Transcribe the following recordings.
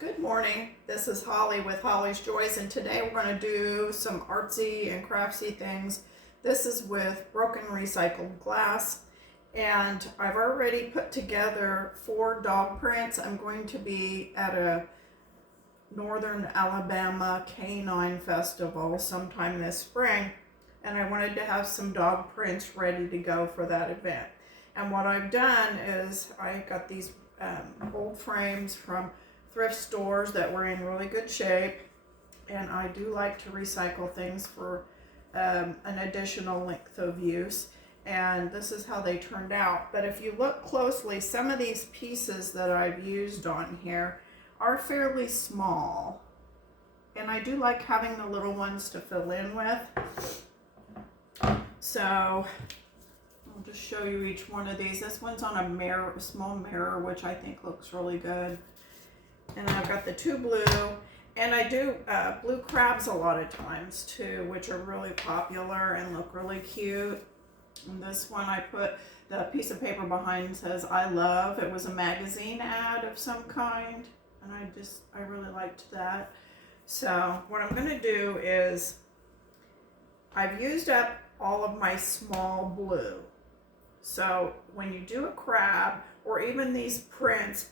Good morning. This is Holly with Holly's Joys, and today we're going to do some artsy and craftsy things. This is with broken recycled glass, and I've already put together 4 dog prints. I'm going to be at a Northern Alabama canine festival sometime this spring, and I wanted to have some dog prints ready to go for that event. And what I've done is I got these old frames from thrift stores that were in really good shape, and I do like to recycle things for an additional length of use, and this is how they turned out. But if you look closely, some of these pieces that I've used on here are fairly small, and I do like having the little ones to fill in with. So I'll just show you each one of these. This one's on a mirror, a small mirror, which I think looks really good. And I've got the 2 blue, and I do blue crabs a lot of times too, which are really popular and look really cute. And this one I put the piece of paper behind says I love. It was a magazine ad of some kind, and I really liked that. So what I'm going to do is I've used up all of my small blue. So when you do a crab or even these prints,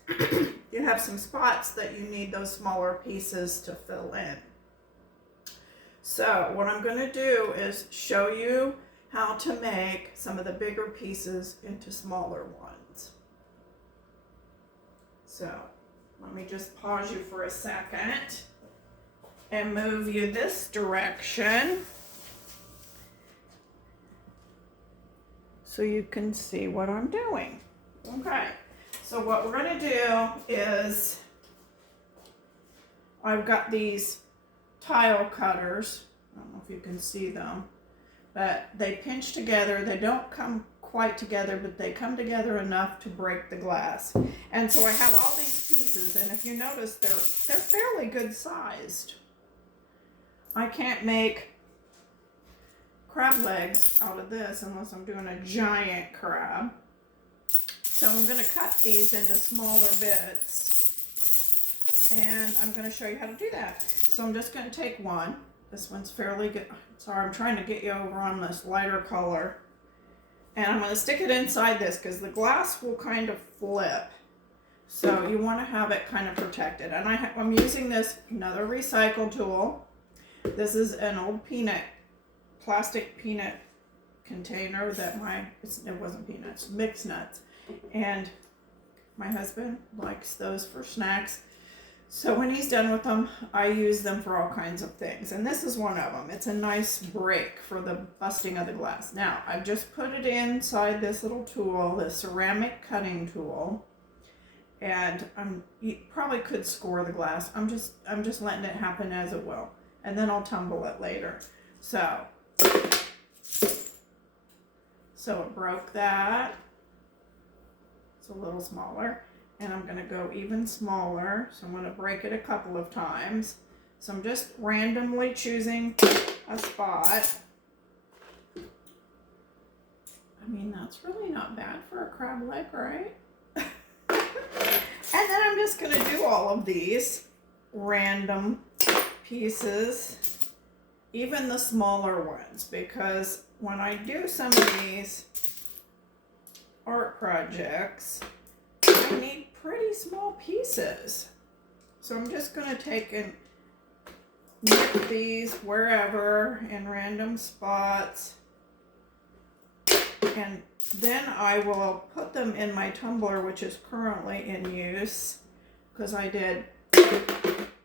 you have some spots that you need those smaller pieces to fill in. So what I'm going to do is show you how to make some of the bigger pieces into smaller ones. So let me just pause you for a second and move you this direction so you can see what I'm doing. Okay, so what we're going to do is I've got these tile cutters. I don't know if you can see them, but they pinch together. They don't come quite together, but they come together enough to break the glass. And so I have all these pieces, and if you notice, they're fairly good sized. I can't make crab legs out of this unless I'm doing a giant crab. So I'm going to cut these into smaller bits, and I'm going to show you how to do that. So I'm just going to take one. This one's fairly good. Sorry, I'm trying to get you over on this lighter color. And I'm going to stick it inside this because the glass will kind of flip. So you want to have it kind of protected. And I'm using this, another recycle tool. This is an old plastic peanut container that it wasn't peanuts, mixed nuts. And my husband likes those for snacks. So when he's done with them, I use them for all kinds of things. And this is one of them. It's a nice break for the busting of the glass. Now, I've just put it inside this little tool, this ceramic cutting tool. And you probably could score the glass. I'm just letting it happen as it will. And then I'll tumble it later. So it broke that. It's a little smaller, and I'm going to go even smaller, so I'm going to break it a couple of times. So I'm just randomly choosing a spot. I mean, that's really not bad for a crab leg, right? And then I'm just going to do all of these random pieces, even the smaller ones, because when I do some of these art projects, I need pretty small pieces. So I'm just going to take and nip these wherever in random spots, and then I will put them in my tumbler, which is currently in use, because I did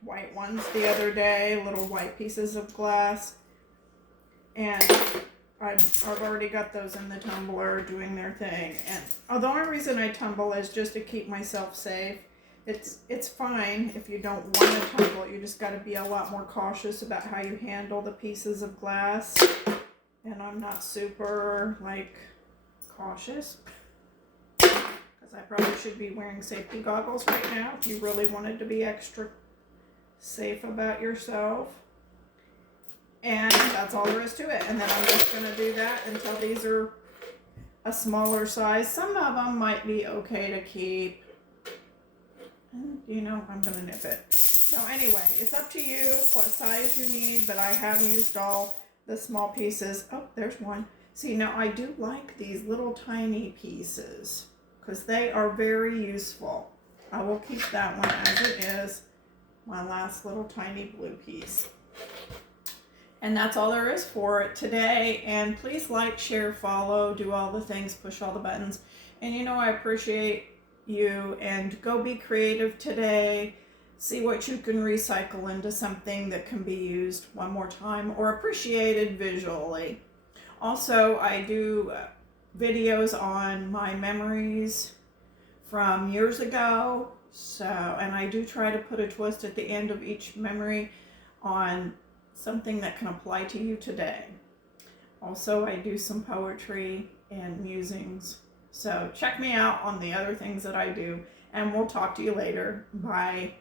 white ones the other day, little white pieces of glass, and I've already got those in the tumbler doing their thing. And the only reason I tumble is just to keep myself safe. It's fine if you don't want to tumble. You just got to be a lot more cautious about how you handle the pieces of glass. And I'm not super cautious, because I probably should be wearing safety goggles right now if you really wanted to be extra safe about yourself. And that's all there is to it. And then I'm just going to do that until these are a smaller size. Some of them might be okay to keep. And, you know, I'm going to nip it. So anyway, it's up to you what size you need, but I have used all the small pieces. Oh, there's one. See, now I do like these little tiny pieces because they are very useful. I will keep that one as it is, my last little tiny blue piece. And that's all there is for it today. And please like, share, follow, do all the things, push all the buttons. And you know, I appreciate you, and go be creative today. See what you can recycle into something that can be used one more time or appreciated visually. Also, I do videos on my memories from years ago. So, and I do try to put a twist at the end of each memory on something that can apply to you today. Also, I do some poetry and musings. So check me out on the other things that I do, and we'll talk to you later. Bye.